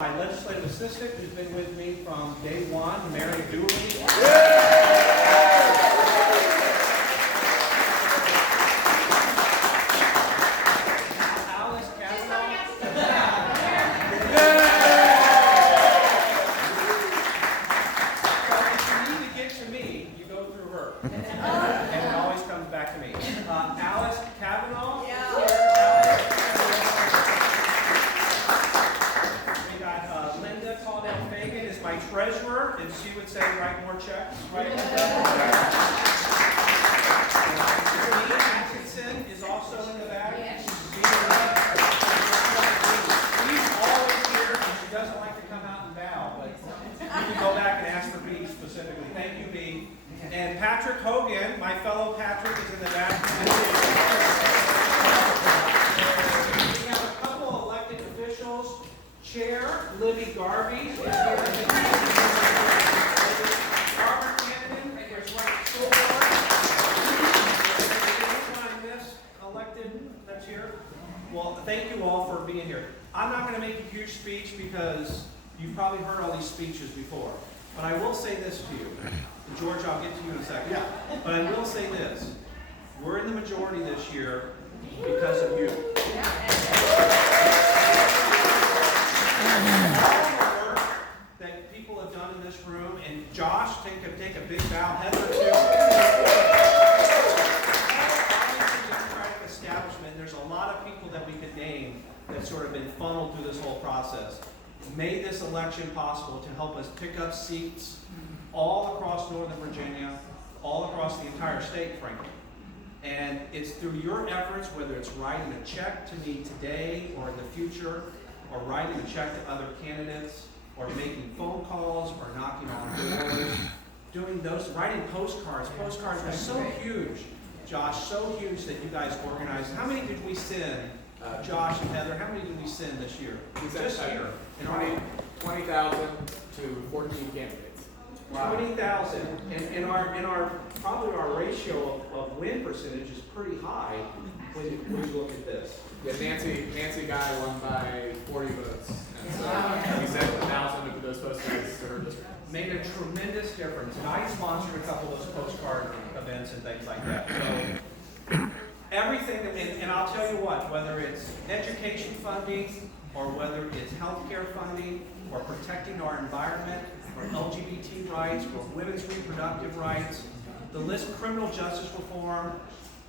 My legislative assistant who's been with me from day one, Mary Dooley. Alice Kavanaugh. So if you need to get to me, you go through her. And it always comes back to me. Alice Kavanaugh. Linda Caldwell-Fagan is my treasurer, and she would say, write more checks. Right? Janine Atkinson is also in the back. She's always here, and she doesn't like to come out and bow, but you can go back and ask for B specifically. Thank you, B. And Patrick Hogan, my fellow Patrick, is in the back. We have a couple elected officials. Chair Libby Garvey is here. Barbara Cannon, there's one school board. Anyone I missed elected that's here? Well, thank you all for being here. I'm not going to make a huge speech because you've probably heard all these speeches before. But I will say this to you. George, I'll get to you in a second. Yeah. But I will say this. We're in the majority this year because of you. That people have done in this room, and Josh, take a big bow. Heather too. The Democratic establishment. There's a lot of people that we could name that sort of been funneled through this whole process. Made this election possible to help us pick up seats all across Northern Virginia, all across the entire state, frankly. And it's through your efforts, whether it's writing a check to me today or in the future, or writing a check to other candidates, or making phone calls, or knocking on doors, doing those, writing postcards. Postcards are so huge, Josh, so huge that you guys organized. How many did we send, Josh and Heather, how many did we send this year? This year? 20,000 to 14 candidates. Wow. 20,000, and our probably our ratio of win percentage is pretty high when you look at this. Yeah, Nancy guy won by 40 votes. And so we sent 1,000 of those postcards to her district. Made a tremendous difference. And I sponsored a couple of those postcard events and things like that. So everything, and I'll tell you what, whether it's education funding, or whether it's healthcare funding, or protecting our environment, or LGBT rights, or women's reproductive rights, the list, criminal justice reform,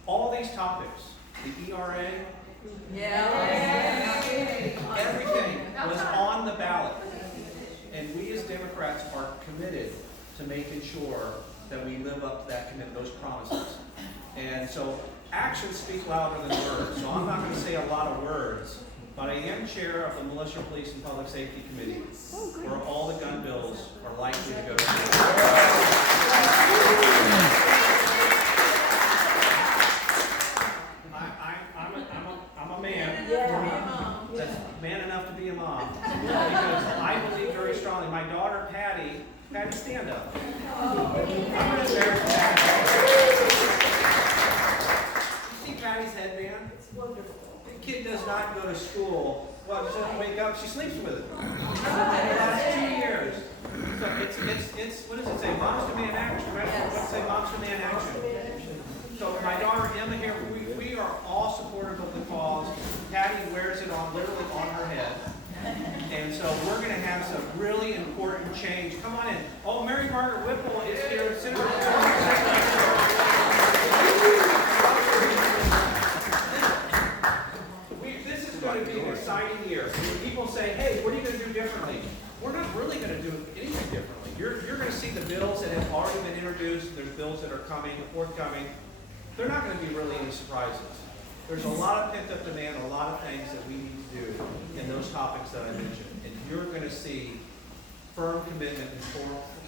all these topics, the ERA, everything was on the ballot. And we as Democrats are committed to making sure that we live up to that commitment, those promises. And so actions speak louder than words. So I'm not going to say a lot of words, but I am chair of the Militia, Police, and Public Safety Committee, where all the gun bills are likely to go through. I'm a man that's man enough to be a mom, because I believe very strongly. My daughter Patty, stand up. I'm going to share Patty. You see Patty's headband? It's wonderful. The kid does not go to school. Well, she doesn't wake up. She sleeps with it. For the last 2 years. So it's what does it say? Moms demand action, right? What does it say? Moms demand action. So my daughter Emma here, we are all supportive of the cause. Patty wears it on literally on her head. And so we're going to have some really important change. Come on in. Oh, Mary Margaret Whipple is here. Senator. This is going to be an exciting year. People say, hey, what are you going to do differently? We're not really going to do anything differently. You're going to see the bills that have already been introduced. There's bills that are coming, forthcoming. They're not going to be really any surprises. There's a lot of pent-up demand, a lot of things that we need to do in those topics that I mentioned. And you're going to see firm commitment and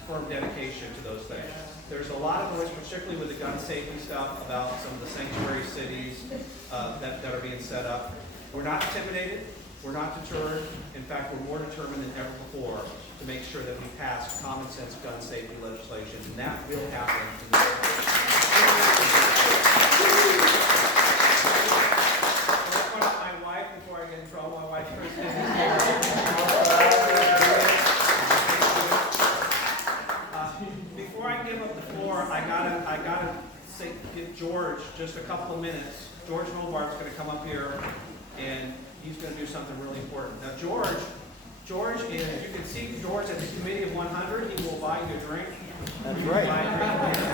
firm dedication to those things. There's a lot of noise, particularly with the gun safety stuff, about some of the sanctuary cities that are being set up. We're not intimidated. We're not deterred. In fact, we're more determined than ever before to make sure that we pass common sense gun safety legislation, and that will happen. My wife, before I get in trouble, my wife Kristen is here. gotta say, give George just a couple of minutes. George Hobart's gonna come up here, and he's gonna do something really important. Now, George is, you can see George at the committee of 100, he will buy you a drink. That's He will right. buy a drink.